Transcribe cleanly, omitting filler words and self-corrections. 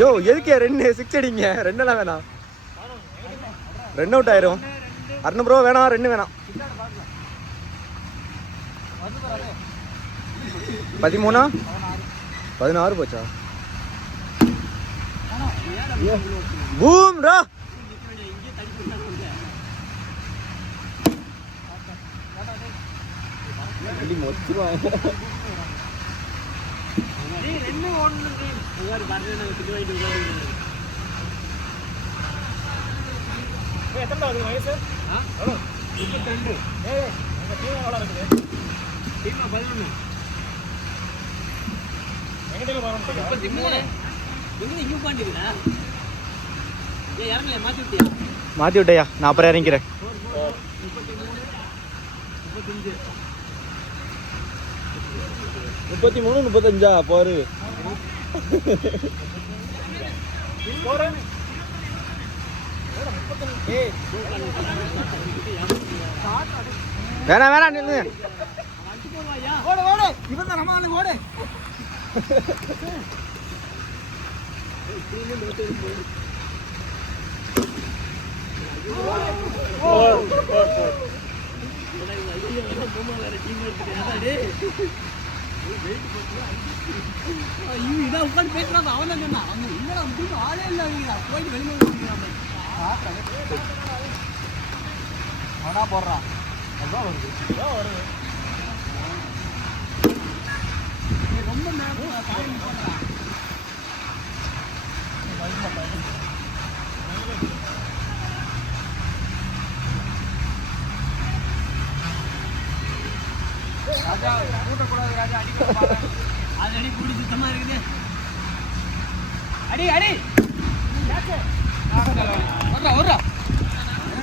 யோ எதுக்கே 2 6 அடிங்க 2 எல்லாம் வேணாம் 2 அவுட் ஆயிரும் 200 ரூபா வேணாம் 2 வேணாம் 13 16 போச்சா பூம் ரா எத்தனை வயசு 22 மாத்தி விட்டையா நான் அப்புறம் இறங்கிறேன் 33 35 பாரு வேணாம் வேணாம் நில்லுங்க இவன் தான் நம்ம ஓடு இதான் உட்காந்து பேசுறான் அவன் தான் சொன்னான் அவங்க இல்ல ஆளே இல்லை அவங்க போயிட்டு வெளியே அவனா போடுறான் அதான் வருது ரொம்ப நேரம் போடுறான் ராஜா கூட்டக்கூடாது ராஜா அடிக்க அது அடி கூடி சுத்தமா இருக்குது அடி அடி வர்றா